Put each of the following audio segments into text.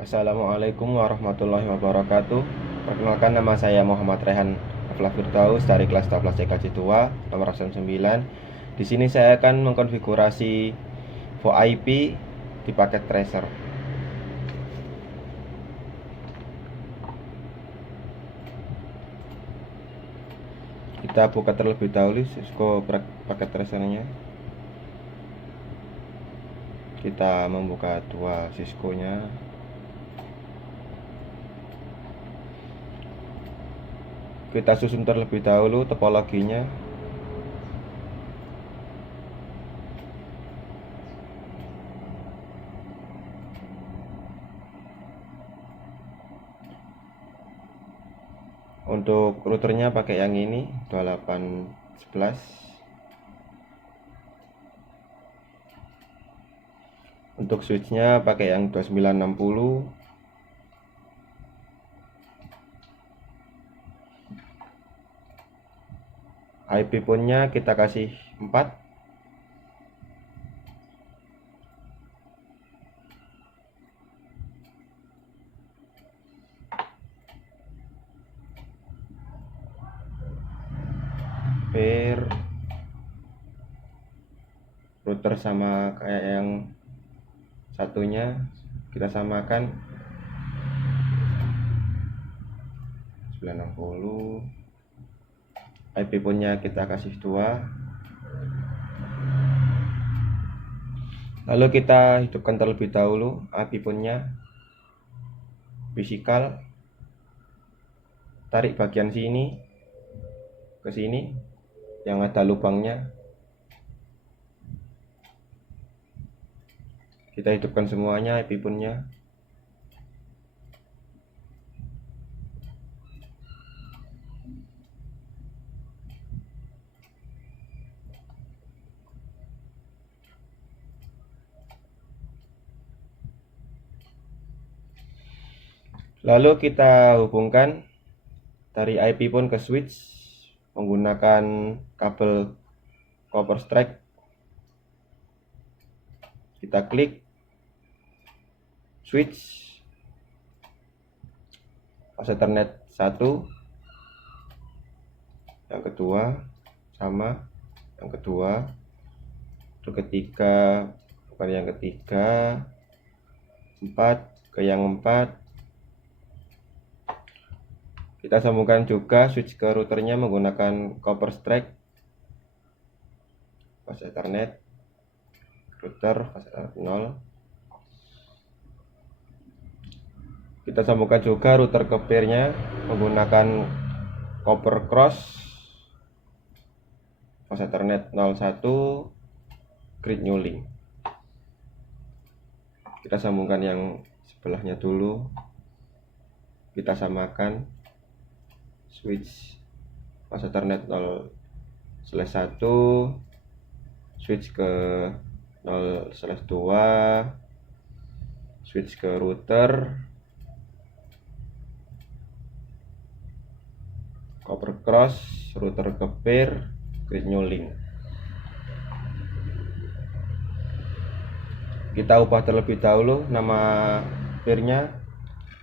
Assalamualaikum warahmatullahi wabarakatuh. Perkenalkan, nama saya Muhammad Rehan Afla Firdaus dari kelas 12 CKJ Tua nomor absen 9. Di sini saya akan mengkonfigurasi VoIP di paket tracer. Kita buka terlebih dahulu Cisco paket tracernya. Kita membuka dua Cisco-nya. Kita susun terlebih dahulu topologinya. Untuk routernya pakai yang ini 2811. Untuk switchnya pakai yang 2960. IP pun-nya kita kasih 4. Pair router sama kayak yang satunya, kita samakan 960. IP pun-nya kita kasih 2. Lalu kita hidupkan terlebih dahulu IP pun-nya. Fisikal, tarik bagian sini ke sini yang ada lubangnya. Kita hidupkan semuanya IP pun-nya. Lalu kita hubungkan dari IP pun ke switch menggunakan kabel copper strike. Kita klik switch fase Ethernet 1, yang kedua sama, yang kedua, terus ketiga, bukan yang ketiga, 4 ke yang 4. Kita sambungkan juga switch ke routernya menggunakan copper strike fase Ethernet, router fase 0. Kita sambungkan juga router ke pair-nya menggunakan copper cross fase Ethernet 01, grid new link. Kita sambungkan yang sebelahnya dulu. Kita samakan switch fase Ethernet 0/1, switch ke 0/2, switch ke router, copper cross, router ke pair, grid new link. Kita ubah terlebih dahulu nama pair-nya.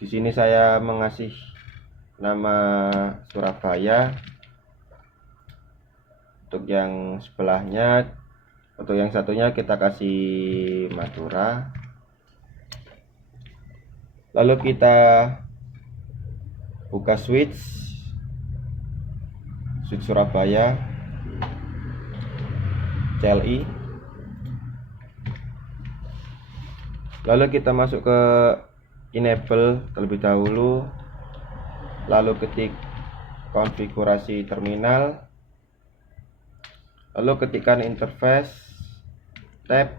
Di sini saya mengasih nama Surabaya. Untuk yang sebelahnya, untuk yang satunya kita kasih Madura. Lalu kita buka switch Surabaya CLI. Lalu kita masuk ke enable terlebih dahulu. Lalu ketik konfigurasi terminal. Lalu ketikkan interface, tab,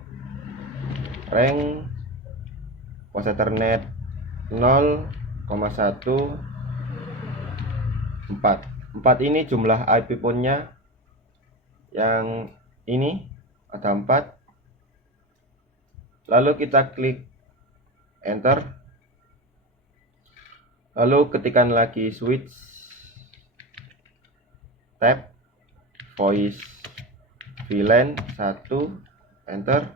rank, fase Ethernet 0,1, 4. 4 ini jumlah IP pun-nya. Yang ini ada 4. Lalu kita klik enter. Lalu ketikkan lagi switch, tab, voice VLAN 1, enter.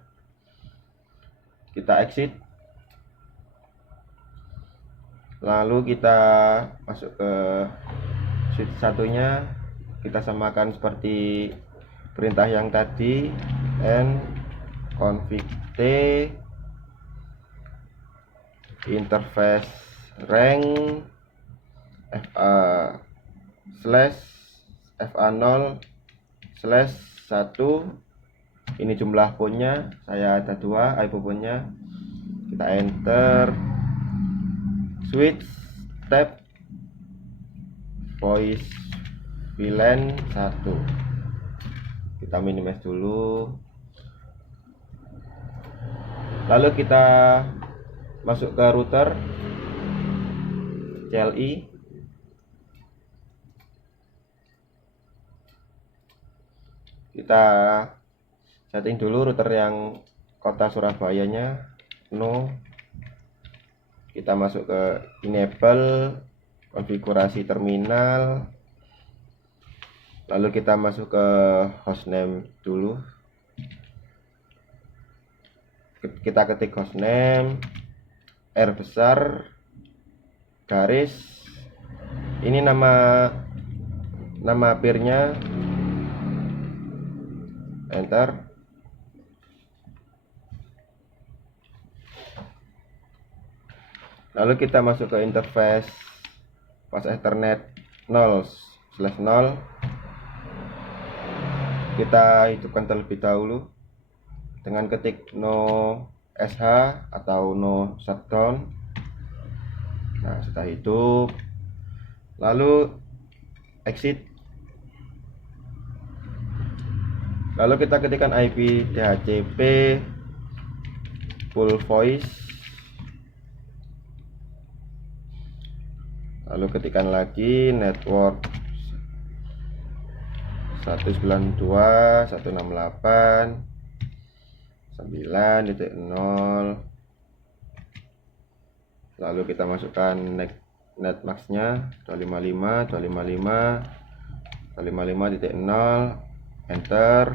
Kita exit. Lalu kita masuk ke switch satunya, kita samakan seperti perintah yang tadi, n config t interface rank fa/fa0/1. Ini jumlah punnya, saya ada 2 IP punnya. Kita enter, switch tab voice VLAN 1. Kita minimize dulu. Lalu kita masuk ke router CLI. Kita setting dulu router yang kota Surabayanya, no. Kita masuk ke enable, konfigurasi terminal. Lalu kita masuk ke hostname dulu. Kita ketik hostname, R besar, garis, ini nama peernya, enter. Lalu kita masuk ke interface pas Ethernet 0/0. Kita hidupkan terlebih dahulu dengan ketik no sh atau no shutdown. Nah, sudah hidup. Lalu exit. Lalu kita ketikkan IP DHCP full voice. Lalu ketikkan lagi network 192.168.9.0. Lalu kita masukkan netmasknya 255.255.0, enter.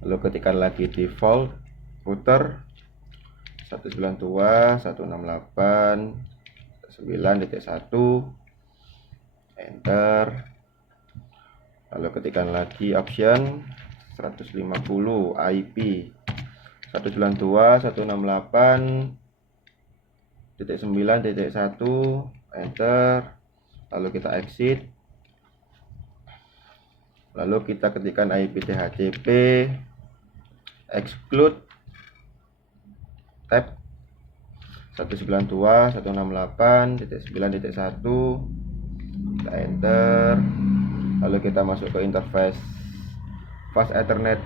Lalu ketikkan lagi default router 192.168.9.1, enter. Lalu ketikkan lagi option 150 IP 192.168.9.1, enter. Lalu kita exit. Lalu kita ketikkan IP DHCP exclude tab 192.168.9.1, kita enter. Lalu kita masuk ke interface fast Ethernet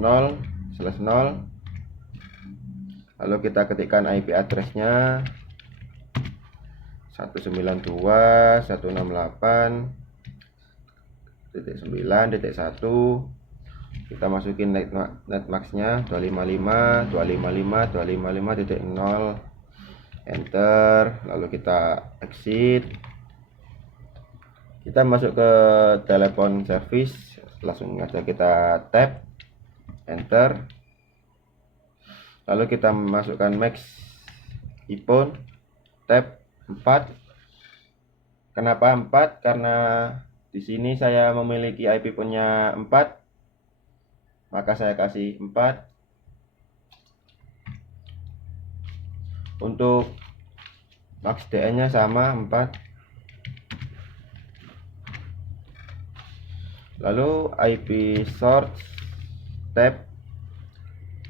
0/0. Lalu kita ketikkan IP addressnya 192.168.9.1. Kita masukin netmasknya 255.255.255.0, enter. Lalu kita exit. Kita masuk ke telepon service, langsung aja kita tap, enter. Lalu kita masukkan max iPhone tab 4. Kenapa 4? Karena di sini saya memiliki IP punya 4, maka saya kasih 4. Untuk max DN nya sama 4. Lalu IP source tab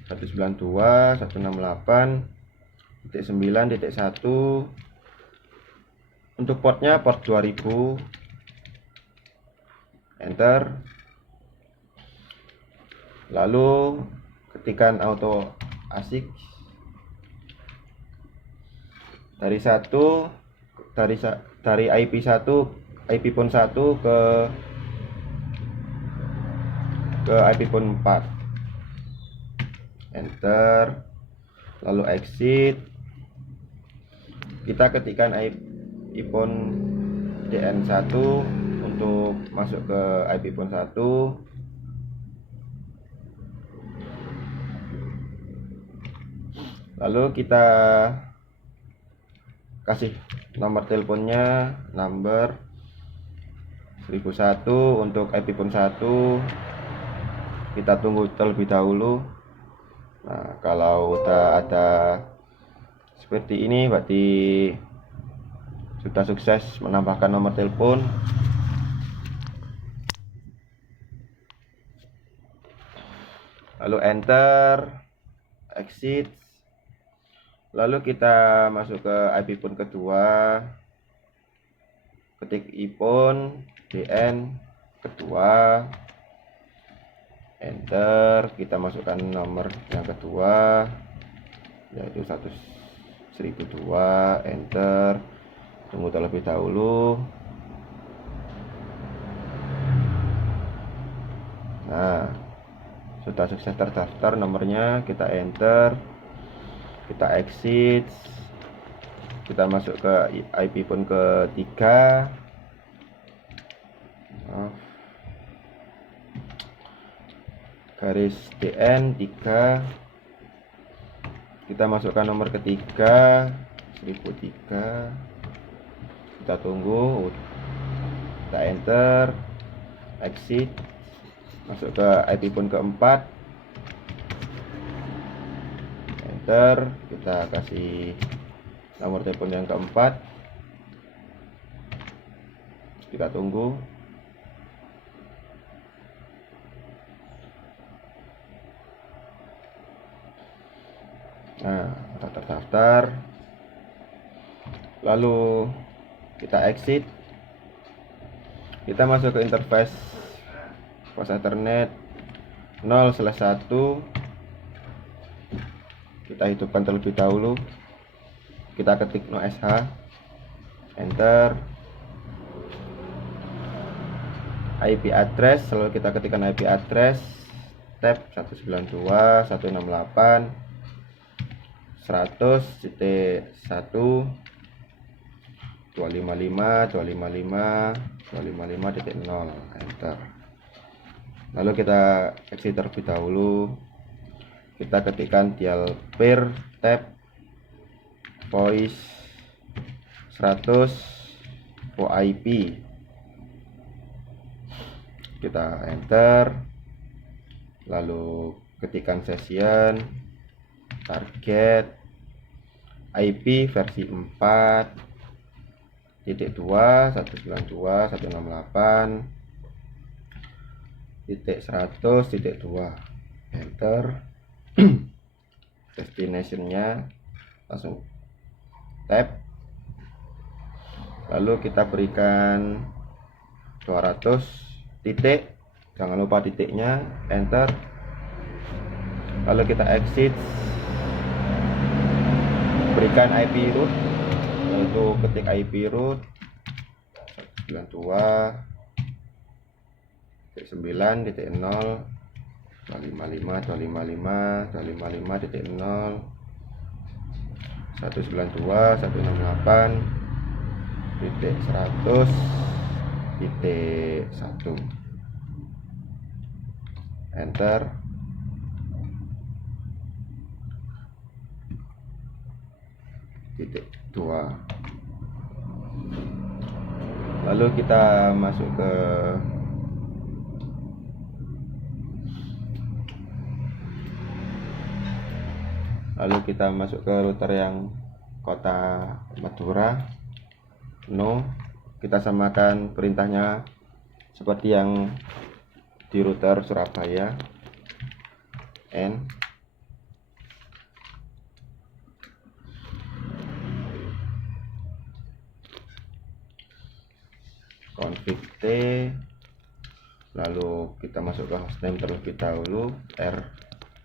192.168.9.1. Untuk portnya port 2000, enter. Lalu ketikkan auto asik dari IP 1, IP pun 1 ke IP pun 4, enter. Lalu exit. Kita ketikkan iPhone DN1 untuk masuk ke IP pun 1. Lalu kita kasih nomor teleponnya, number 1001 untuk IP phone 1. Kita tunggu terlebih dahulu. Nah, kalau udah ada seperti ini berarti sudah sukses menambahkan nomor telepon. Lalu enter, exit. Lalu kita masuk ke IP phone kedua, ketik iPhone DN kedua, enter. Kita masukkan nomor yang kedua, yaitu 1002, enter. Tunggu terlebih dahulu. Nah, sudah sukses terdaftar nomornya. Kita enter, kita exit, kita masuk ke IP phone ketiga, garis DN 3. Kita masukkan nomor ketiga 1003. Kita tunggu, kita enter, exit, masuk ke IP phone keempat, enter. Kita kasih nomor telepon yang keempat, kita tunggu. Nah, sudah terdaftar. Lalu kita exit, kita masuk ke interface pos Ethernet 0/1. Kita hidupkan terlebih dahulu. Kita ketik no sh, enter. IP address, selalu kita ketikkan IP address, tab 192.168.100.100.255.255.255.0, enter. Lalu kita exit terlebih dahulu. Kita ketikkan dial pair tab voice 100 VoIP, kita enter. Lalu ketikkan session, target, IP versi 4.2.168.100.2, enter. Destinationnya langsung tab. Lalu kita berikan 200 titik, jangan lupa titiknya, enter. Lalu kita exit, berikan IP root, yaitu ketik IP root 92.9.0 255.255.255.0 192.168.100.1, enter. Titik 2. Lalu kita masuk ke router yang kota Madura. No, kita samakan perintahnya seperti yang di router Surabaya. N, config T. Lalu kita masuk ke hostname terlebih dahulu, R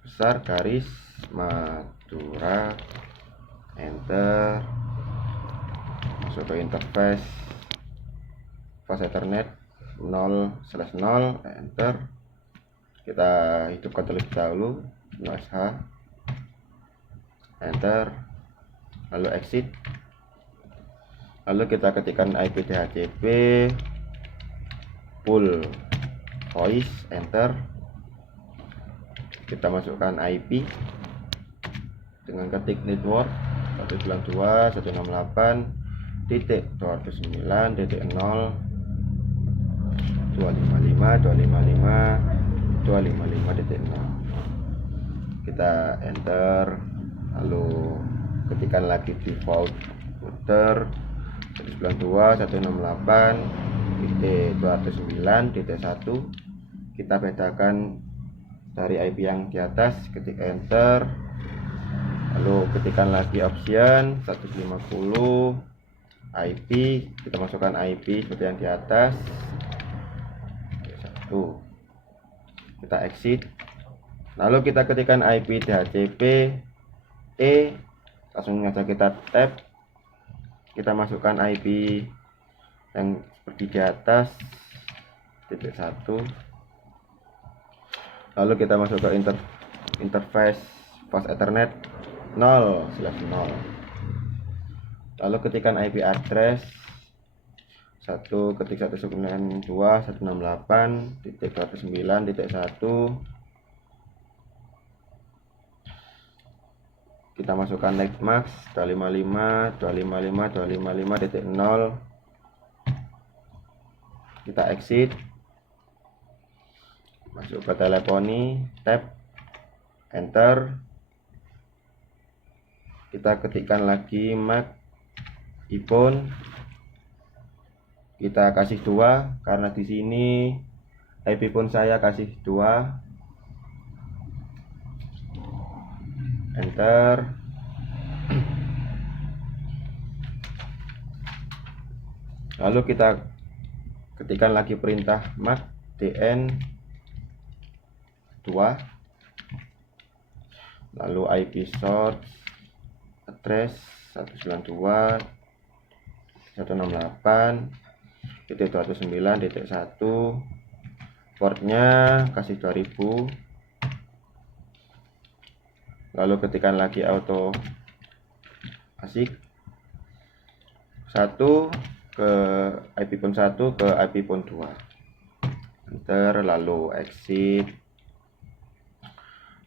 besar garis Madura, enter. Masuk ke interface pos Ethernet 0/0, enter. Kita hidupkan terlebih dahulu, no sh, enter. Lalu exit. Lalu kita ketikkan IP DHCP full voice, enter. Kita masukkan IP dengan ketik network 192.168.255.255.0. Kita enter, lalu ketikkan lagi default router 192.168.209.1. kita bedakan dari IP yang di atas, ketik enter, lalu ketikkan lagi option 150 IP, kita masukkan IP seperti yang di atas. Kita exit, lalu kita ketikkan IP DHCP langsung saja kita tab, kita masukkan IP yang seperti di atas .1, lalu kita masuk ke interface fast ethernet 0/0, lalu ketikkan IP address 1.192.168.209.1. kita masukkan netmask 255.255.255.0. kita exit, masuk ke teleponi, tab, enter, kita ketikkan lagi MAC iPhone, kita kasih 2 karena di sini IP phone saya kasih 2. Enter, lalu kita ketikkan lagi perintah MAC DN 2, lalu IP source address 192.168.209.1, portnya kasih 2000, lalu ketikkan lagi auto asik 1 ke IP phone 1 ke IP phone 2, enter, lalu exit,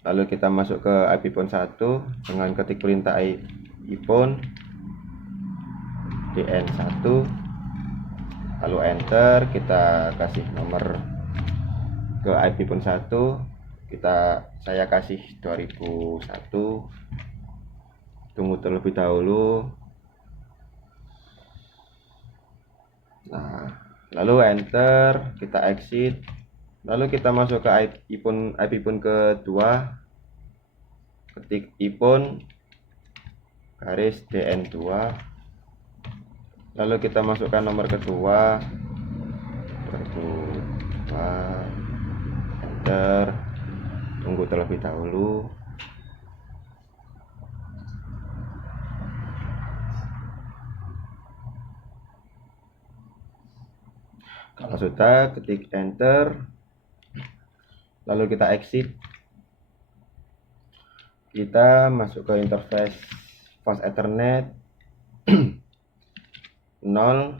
lalu kita masuk ke IP phone 1 dengan ketik perintah iPhone DN1, lalu enter, kita kasih nomor ke IP phone 1, saya kasih 2001, tunggu terlebih dahulu. Nah, lalu enter, kita exit, lalu kita masuk ke IP phone kedua, ketik iPhone garis DN2, lalu kita masukkan nomor kedua, enter, tunggu terlebih dahulu. Kalau sudah, ketik enter, lalu kita exit, kita masuk ke interface fast ethernet 0/1,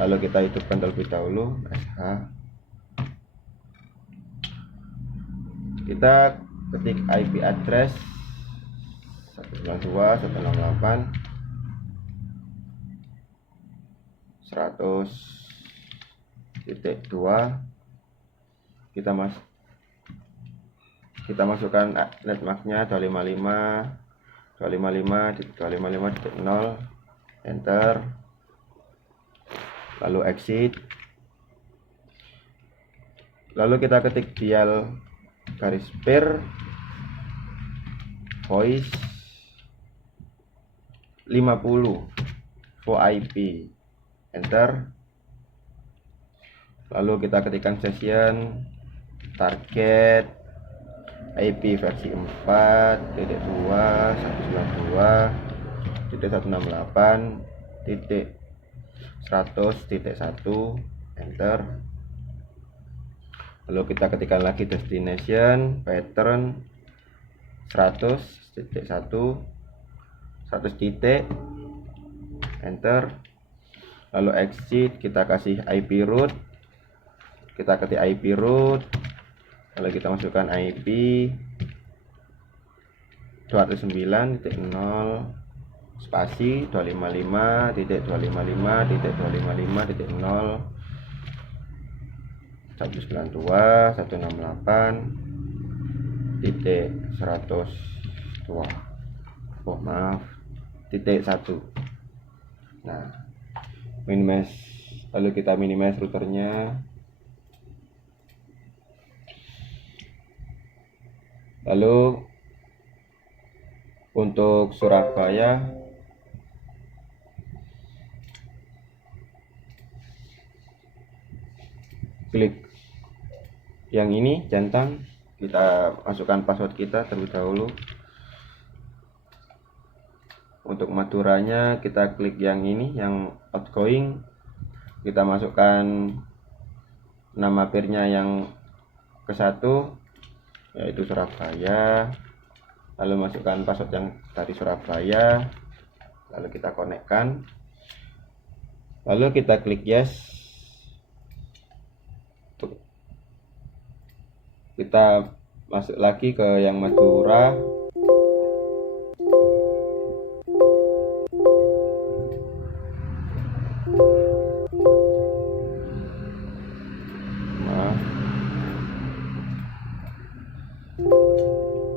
lalu kita hidupkan terlebih dahulu SH, kita ketik IP address 192.168.100.2, kita masukkan netmasknya 255.255.0, enter, lalu exit, lalu kita ketik dial garis pair voice 50 VoIP, enter, lalu kita ketikkan session target IP versi 4.2.168.100.1, enter, lalu kita ketikkan lagi destination pattern 100.1 100 enter, lalu exit, kita kasih IP root, kita ketik IP root, lalu kita masukkan IP 209.0 spasi 255.255.255.0 192 168.102. Oh maaf, titik 1. Nah, minimize, lalu kita minimize routernya. Lalu untuk Surabaya klik yang ini centang, kita masukkan password kita terlebih dahulu. Untuk Maduranya kita klik yang ini, yang outgoing, kita masukkan nama peernya yang ke satu, yaitu Surabaya, lalu masukkan password yang dari Surabaya, lalu kita konekkan, lalu kita klik yes. Kita masuk lagi ke yang Madura.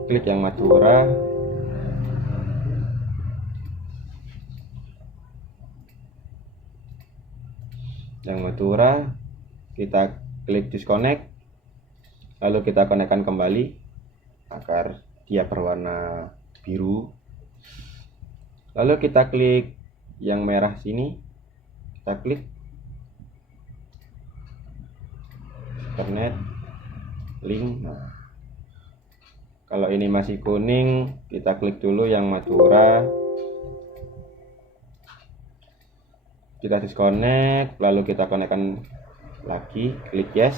Klik yang Madura. Yang Madura kita klik disconnect, lalu kita konekkan kembali agar dia berwarna biru. Lalu kita klik yang merah sini, kita klik internet link. Nah, kalau ini masih kuning, kita klik dulu yang Madura, kita disconnect, lalu kita konekkan lagi, klik yes.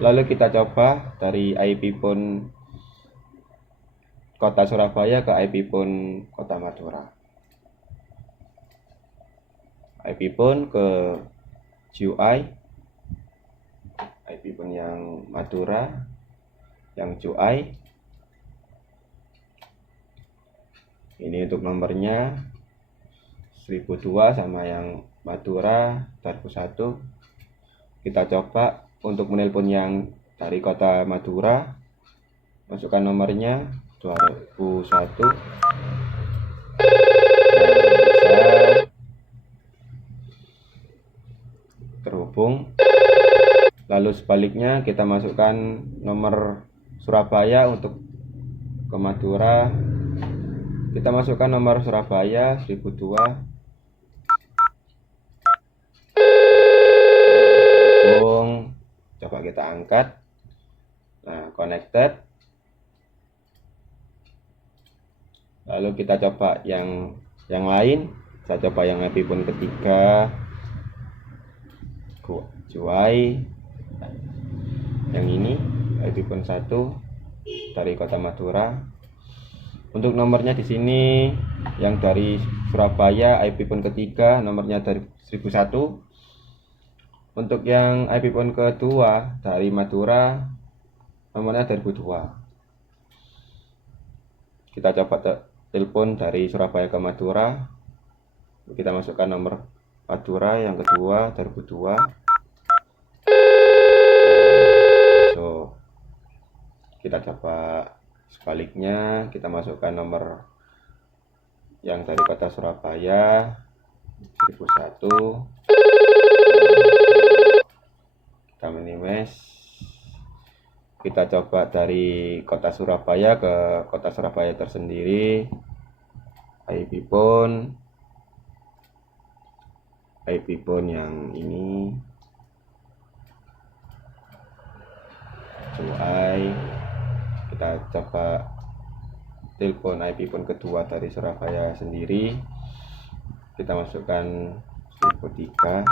Lalu kita coba dari IP phone kota Surabaya ke IP phone kota Madura. IP phone ke GUI, IP phone yang Madura, yang GUI. Ini untuk nomornya 1002 sama yang Madura 2001. Kita coba untuk menelpon yang dari kota Madura, masukkan nomornya 2001. Bisa terhubung. Lalu sebaliknya kita masukkan nomor Surabaya untuk ke Madura. Kita masukkan nomor Surabaya 1002. Coba kita angkat. Nah, connected. Lalu kita coba yang lain. Saya coba yang IP phone ketiga, GUI. Yang ini IP phone 1 dari kota Madura. Untuk nomornya di sini yang dari Surabaya IP phone ketiga, nomornya dari 1001. Untuk yang IP phone kedua dari Madura, nomornya dari 2002. Kita coba telepon dari Surabaya ke Madura. Kita masukkan nomor Madura yang kedua dari 2002. So, kita coba sebaliknya, kita masukkan nomor yang dari kota Surabaya 1001. Kita minimize. Kita coba dari kota Surabaya ke kota Surabaya tersendiri. IP phone yang ini, GUI. Kita coba telepon IP phone kedua dari Surabaya sendiri. Kita masukkan 1003.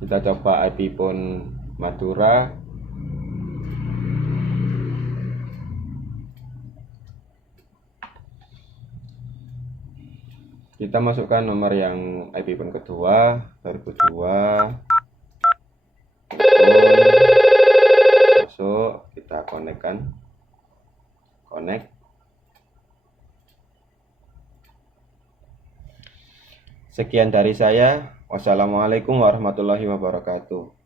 Kita coba IP phone Madura. Kita masukkan nomor yang IP phone kedua 2002. connect. Sekian dari saya. Wassalamualaikum warahmatullahi wabarakatuh.